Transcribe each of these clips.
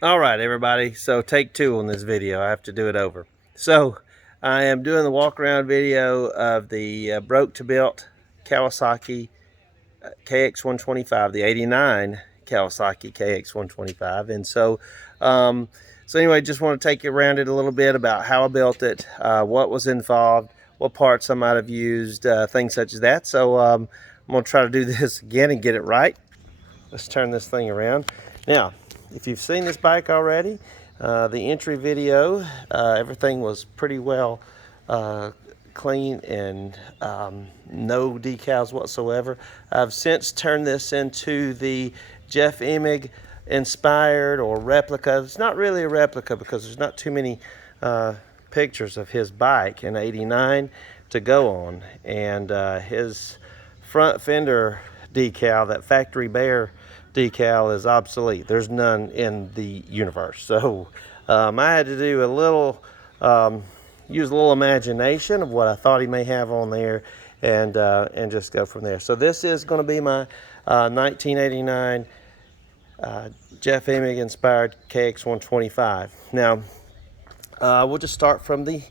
All right, everybody. So take two on this video. I have to do it over. So I am doing the walk around video of the broke to built Kawasaki KX125, the '89 Kawasaki KX125, and so anyway, just want to take you around it a little bit about how I built it, what was involved, what parts I might have used, things such as that. So I'm gonna try to do this again and get it right. Let's turn this thing around. Now, if you've seen this bike already, the entry video, everything was pretty well clean and no decals whatsoever. I've since turned this into the Jeff Emig inspired or replica. It's not really a replica because there's not too many pictures of his bike in '89 to go on, and his front fender decal, that factory bear decal, is obsolete. There's none in the universe. So I had to do a little, use a little imagination of what I thought he may have on there, and just go from there. So this is going to be my 1989 Jeff Emig inspired KX125. Now we'll just start from the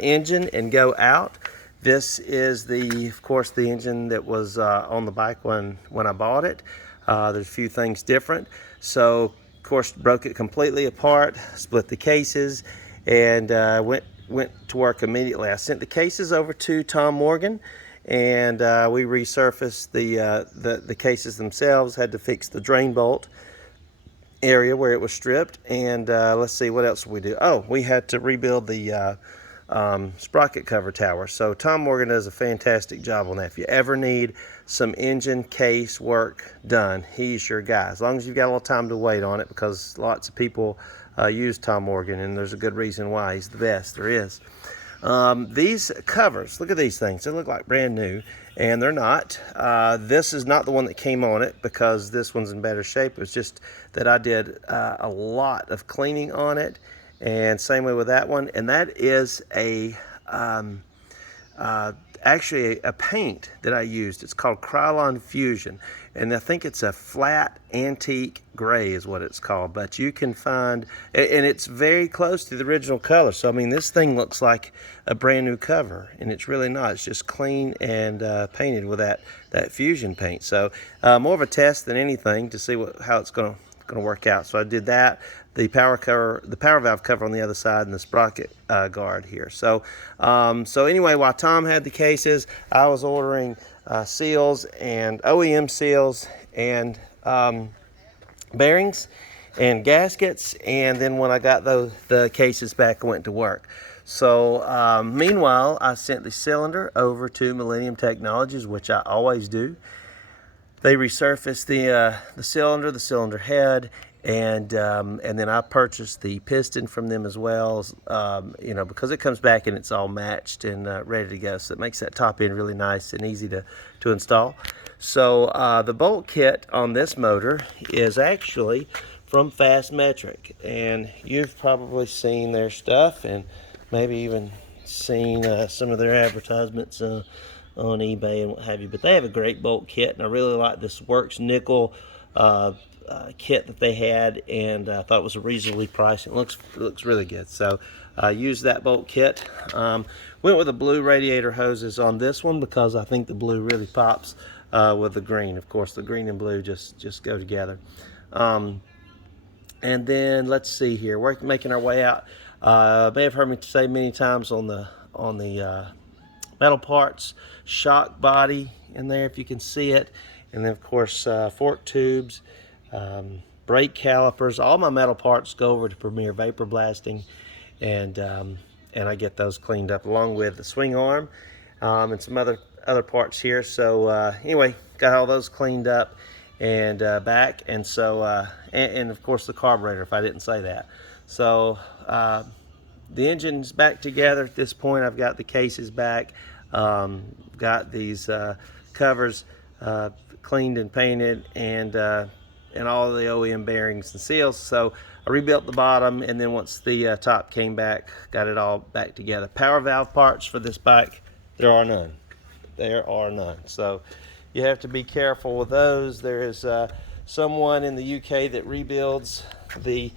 engine and go out. This is of course, the engine that was on the bike when I bought it. There's a few things different. So, of course, broke it completely apart, split the cases, and went to work immediately. I sent the cases over to Tom Morgan, and we resurfaced the cases themselves. Had to fix the drain bolt area where it was stripped, and let's see, what else we do. Oh, we had to rebuild the sprocket cover tower. So Tom Morgan does a fantastic job on that. If you ever need some engine case work done, he's your guy, as long as you've got a little time to wait on it, because lots of people use Tom Morgan, and there's a good reason why. He's the best there is. These covers, look at these things. They look like brand new, and they're not. This is not the one that came on it, because this one's in better shape. It was just that I did a lot of cleaning on it, and same way with that one. And that is actually a paint that I used. It's called Krylon Fusion, and I think it's a flat antique gray is what it's called. But you can find, and it's very close to the original color. So I mean, this thing looks like a brand new cover, and it's really not. It's just clean and painted with that fusion paint. So more of a test than anything to see how it's going to work out. So I did that, the power valve cover on the other side, and the sprocket guard here. So anyway, while Tom had the cases, I was ordering seals and OEM seals and bearings and gaskets, and then when I got the cases back, I went to work. So meanwhile, I sent the cylinder over to Millennium Technologies, which I always do. They resurfaced the cylinder head, and then I purchased the piston from them as well. Because it comes back and it's all matched and ready to go, so it makes that top end really nice and easy to install. So the bolt kit on this motor is actually from Fast Metric, and you've probably seen their stuff and maybe even seen some of their advertisements on eBay and what have you. But they have a great bolt kit, and I really like this Works nickel kit that they had, and I thought it was a reasonably priced. It looks really good. So I used that bolt kit. Went with the blue radiator hoses on this one because I think the blue really pops with the green. Of course, the green and blue just go together. And then let's see here. We're making our way out. May have heard me say many times on the metal parts, shock body in there if you can see it, and then of course fork tubes, brake calipers. All my metal parts go over to Premier Vapor Blasting, and I get those cleaned up along with the swing arm and some other parts here. So anyway, got all those cleaned up and back, and so and of course the carburetor, if I didn't say that. So the engine's back together at this point. I've got the cases back, got these covers cleaned and painted, and all of the OEM bearings and seals. So I rebuilt the bottom, and then once the top came back, got it all back together. Power valve parts for this bike, there are none. There are none. So you have to be careful with those. There is someone in the UK that rebuilds the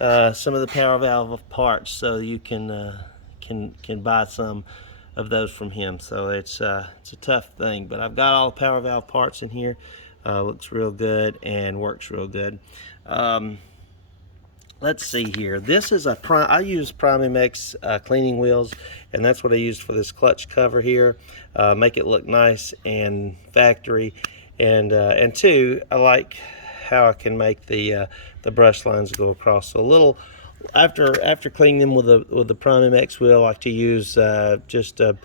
some of the power valve parts, so you can buy some of those from him. So it's a tough thing, but I've got all the power valve parts in here. Looks real good and works real good. Let's see here. This is I use Prime-MX cleaning wheels, and that's what I used for this clutch cover here. Make it look nice and factory, and two, I like how I can make the brush lines go across. So a little after cleaning them with the Prime-MX wheel, I like to use just a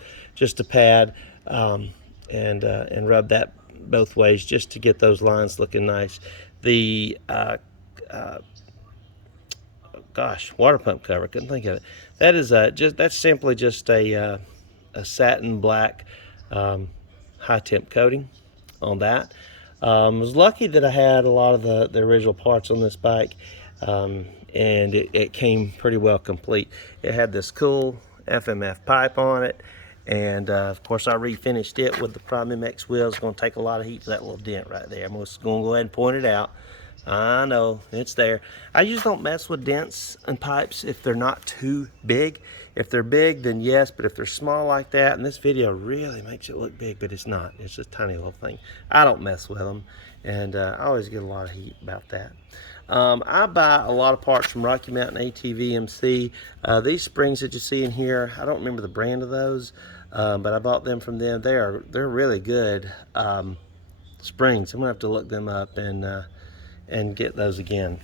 pad and rub that both ways just to get those lines looking nice. The water pump cover, couldn't think of it. That is that's simply just a satin black high temp coating on that. I was lucky that I had a lot of the original parts on this bike, and it came pretty well complete. It had this cool FMF pipe on it, and of course I refinished it with the Prime-MX wheels. It's going to take a lot of heat for that little dent right there. I'm just going to go ahead and point it out. I know, it's there. I usually don't mess with dents and pipes if they're not too big. If they're big, then yes, but if they're small like that, and this video really makes it look big, but it's not. It's just a tiny little thing. I don't mess with them, and I always get a lot of heat about that. I buy a lot of parts from Rocky Mountain ATVMC. These springs that you see in here, I don't remember the brand of those, but I bought them from them. They're really good springs. I'm gonna have to look them up and get those again.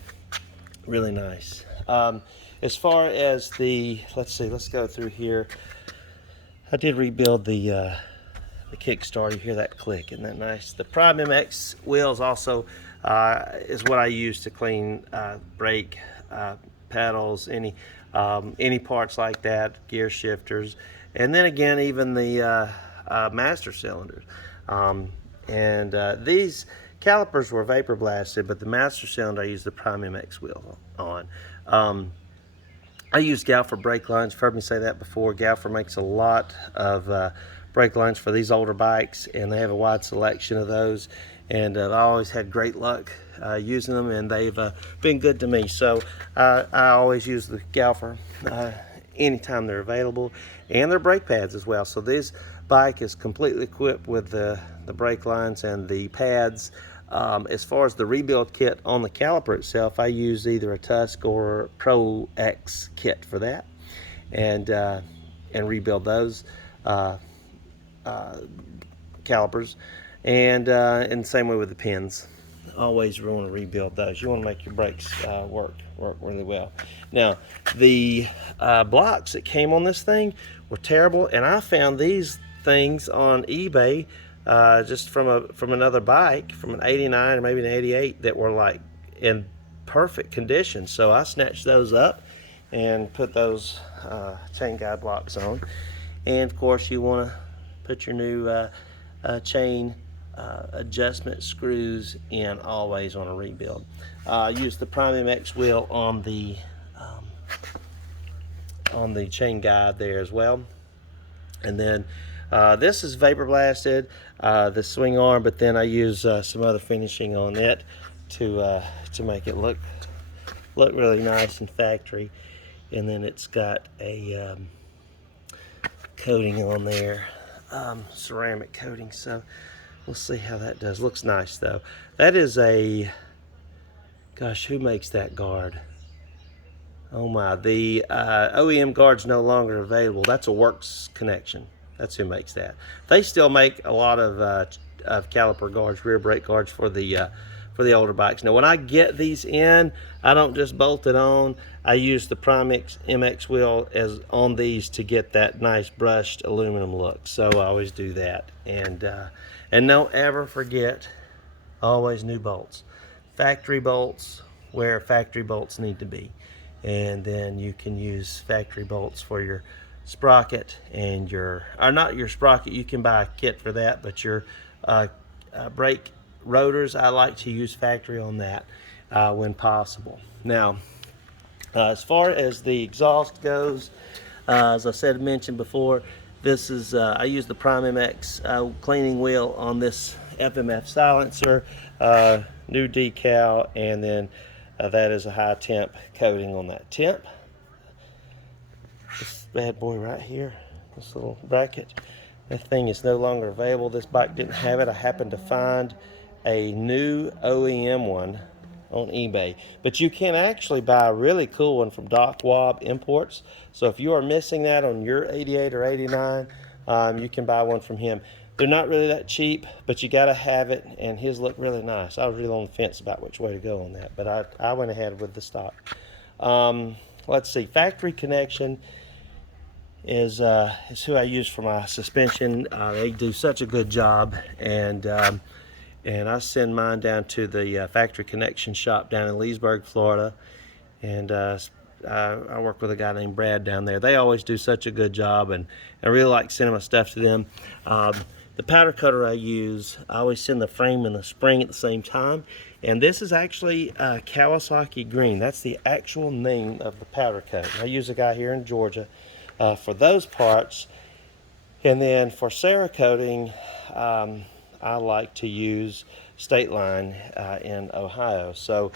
Really nice. As far as let's go through here. I did rebuild the kickstart. You hear that click, isn't that nice? The Prime-MX wheels also is what I use to clean brake pedals, any parts like that, gear shifters, and then again even the master cylinders. These calipers were vapor blasted, but the master cylinder I used the Prime-MX wheel on. I use Galfer brake lines. You've heard me say that before. Galfer makes a lot of brake lines for these older bikes, and they have a wide selection of those. And I always had great luck using them, and they've been good to me. So I always use the Galfer anytime they're available, and their brake pads as well. So this bike is completely equipped with the brake lines and the pads. As far as the rebuild kit on the caliper itself, I use either a Tusk or Pro X kit for that, and rebuild those calipers, and same way with the pins. Always want to rebuild those. You want to make your brakes work really well. Now the blocks that came on this thing were terrible, and I found these things on eBay just from another bike, from an 89 or maybe an 88, that were like in perfect condition. So I snatched those up and put those chain guide blocks on. And of course you want to put your new chain adjustment screws in always on a rebuild. Use the Prime-MX wheel on the chain guide there as well. And then this is vapor blasted, the swing arm, but then I use some other finishing on it to make it look really nice and factory. And then it's got a coating on there, ceramic coating. So we'll see how that does. Looks nice though. That is a, gosh, who makes that guard? Oh my, the OEM guard's no longer available. That's a Works Connection. That's who makes that. They still make a lot of caliper guards, rear brake guards for the older bikes. Now when I get these in, I don't just bolt it on. I use the Prime-MX wheel as on these to get that nice brushed aluminum look. So I always do that. And don't ever forget, always new bolts. Factory bolts where factory bolts need to be. And then you can use factory bolts for your sprocket and not your sprocket, you can buy a kit for that, but your brake rotors, I like to use factory on that when possible. Now as far as the exhaust goes, as I mentioned before, this is I use the Prime-MX cleaning wheel on this FMF silencer. new decal, and then that is a high temp coating on that temp. This bad boy right here, this little bracket, that thing is no longer available. This bike didn't have it. I happened to find a new OEM one on eBay, but you can actually buy a really cool one from Doc Wob Imports. So if you are missing that on your 88 or 89, you can buy one from him. They're not really that cheap, but you got to have it, and his look really nice. I was really on the fence about which way to go on that, but I went ahead with the stock. Let's see, Factory Connection is who I use for my suspension. They do such a good job, and I send mine down to the Factory Connection shop down in Leesburg, Florida, and I work with a guy named Brad down there. They always do such a good job, and I really like sending my stuff to them. The powder coater I use, I always send the frame and the spring at the same time, and this is actually Kawasaki Green. That's the actual name of the powder coat. I use a guy here in Georgia for those parts, and then for Cerakoting, I like to use State Line in Ohio. So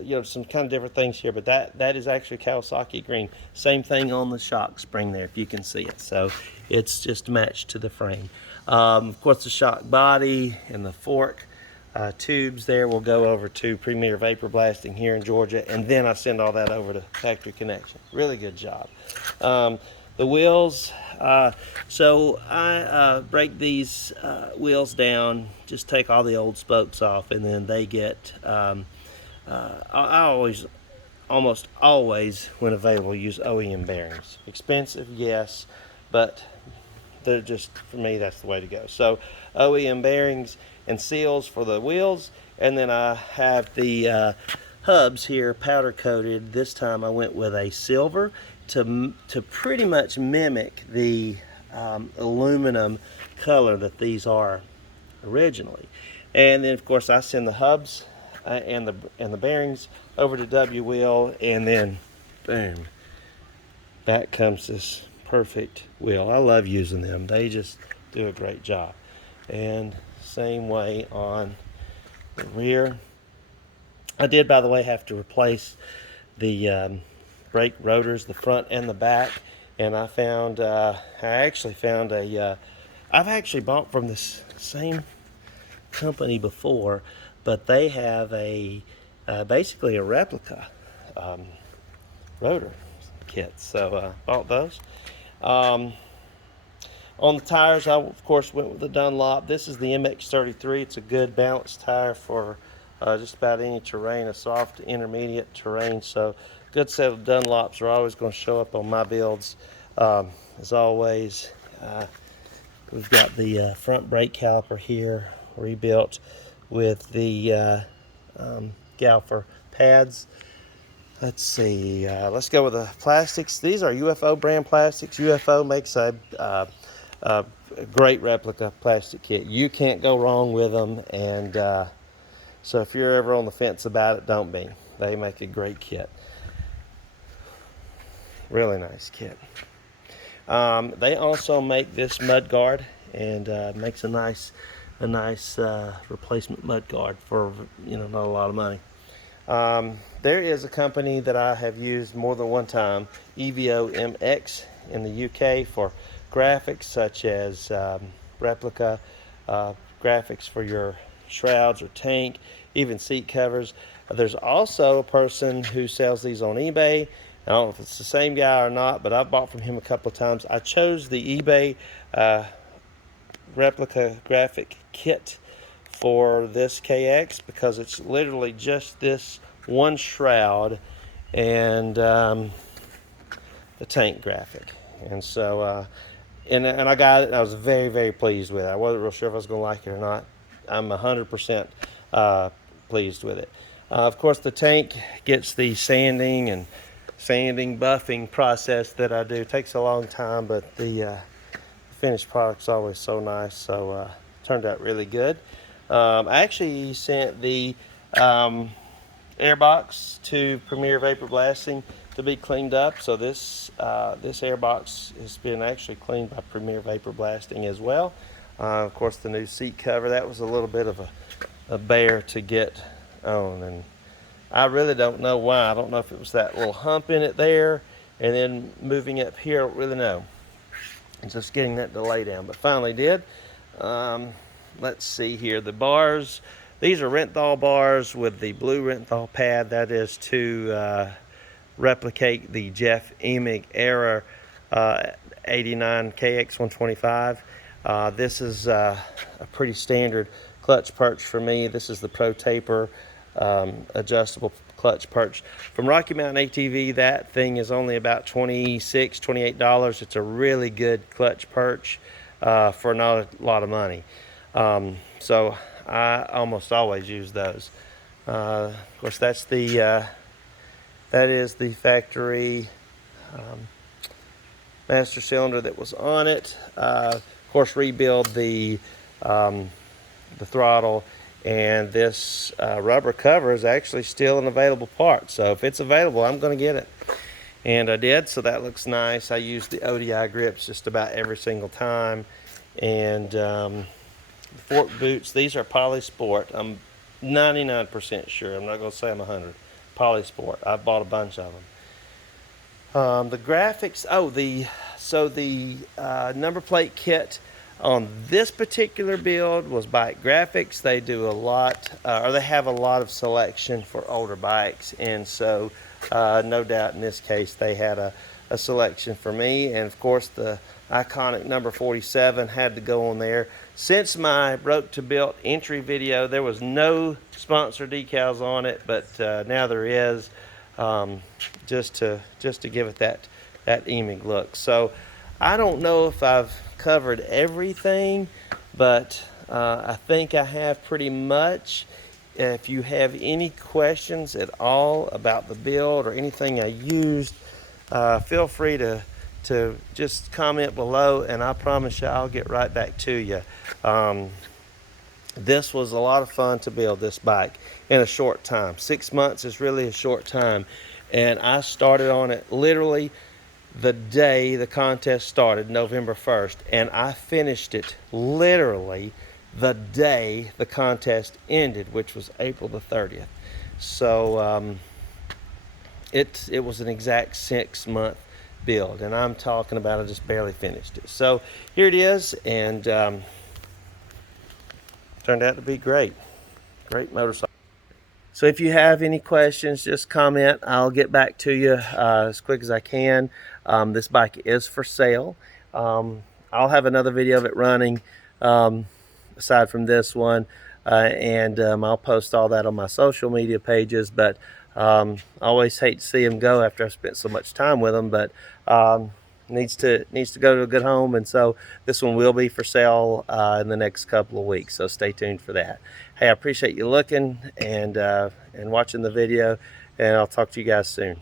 you know, some kind of different things here, but that is actually Kawasaki Green. Same thing on the shock spring there, if you can see it. So it's just matched to the frame. Of course, the shock body and the fork tubes there will go over to Premier Vapor Blasting here in Georgia, and then I send all that over to Factory Connection. Really good job. The wheels, so I break these wheels down, just take all the old spokes off, and then they get I almost always, when available, use OEM bearings. Expensive, yes, but they're just, for me, that's the way to go. So OEM bearings and seals for the wheels, and then I have the hubs here powder coated. This time I went with a silver to pretty much mimic the aluminum color that these are originally. And then of course I send the hubs and the bearings over to W wheel, and then boom, back comes this perfect wheel. I love using them. They just do a great job. And same way on the rear. I did, by the way, have to replace the brake rotors, the front and the back, and I found I actually found a I've actually bought from this same company before, but they have a basically a replica rotor kit, so bought those. On the tires, I of course went with the Dunlop. This is the MX33. It's a good balanced tire for just about any terrain, a soft intermediate terrain. So good set of Dunlops are always going to show up on my builds. As always, we've got the front brake caliper here rebuilt with the Galfer pads. Let's see, let's go with the plastics. These are UFO brand plastics. UFO makes a great replica plastic kit. You can't go wrong with them, and so if you're ever on the fence about it, don't be. They make a great kit. Really nice kit. They also make this mud guard, and makes a nice replacement mud guard for, you know, not a lot of money. There is a company that I have used more than one time, EVO MX in the UK, for graphics such as replica graphics for your shrouds or tank, even seat covers. There's also a person who sells these on eBay. I don't know if it's the same guy or not, but I've bought from him a couple of times. I chose the eBay replica graphic kit for this KX because it's literally just this one shroud and the tank graphic. And so and I got it, and I was very, very pleased with it. I wasn't real sure if I was going to like it or not. I'm 100% pleased with it. Of course, the tank gets the sanding, buffing process that I do. It takes a long time, but the finished product's always so nice. So turned out really good. I actually sent the airbox to Premier Vapor Blasting to be cleaned up. So this airbox has been actually cleaned by Premier Vapor Blasting as well. Of course, the new seat cover, that was a little bit of a bear to get on, and I really don't know why. I don't know if it was that little hump in it there and then moving up here. I don't really know. And just getting that to lay down, but finally did. Let's see here. The bars, these are Renthal bars with the blue Renthal pad. That is to replicate the Jeff Emig era 89 KX125. This is a pretty standard clutch perch for me. This is the Pro Taper adjustable clutch perch from Rocky Mountain ATV. That thing is only about $26, $28. It's a really good clutch perch for not a lot of money. So I almost always use those. Of course, that's the that is the factory master cylinder that was on it. Of course, rebuild the throttle, and this rubber cover is actually still an available part. So if it's available, I'm going to get it. And I did, so that looks nice. I use the ODI grips just about every single time. And fork boots, these are Polysport. I'm 99% sure. I'm not going to say I'm 100. Polysport. I've bought a bunch of them. The graphics, so the number plate kit on this particular build was Bike Graphics. They do a lot, or they have a lot of selection for older bikes, and so no doubt in this case they had a selection for me. And of course the iconic number 47 had to go on there. Since my Broke to Built entry video, there was no sponsor decals on it, but now there is, just to give it that Emig look. So I don't know if I've covered everything, but I think I have pretty much. If you have any questions at all about the build or anything I used, feel free to just comment below, and I promise you I'll get right back to you. This was a lot of fun to build this bike in a short time. 6 months is really a short time, and I started on it literally the day the contest started, November 1st, and I finished it literally the day the contest ended, which was April the 30th. So it was an exact 6 month build, and I'm talking about I just barely finished it. So here it is, and turned out to be great motorcycle. So if you have any questions, just comment. I'll get back to you as quick as I can. This bike is for sale. I'll have another video of it running aside from this one, and I'll post all that on my social media pages. But I always hate to see them go after I've spent so much time with them, but needs to go to a good home, and so this one will be for sale in the next couple of weeks, so stay tuned for that. Hey, I appreciate you looking and watching the video, and I'll talk to you guys soon.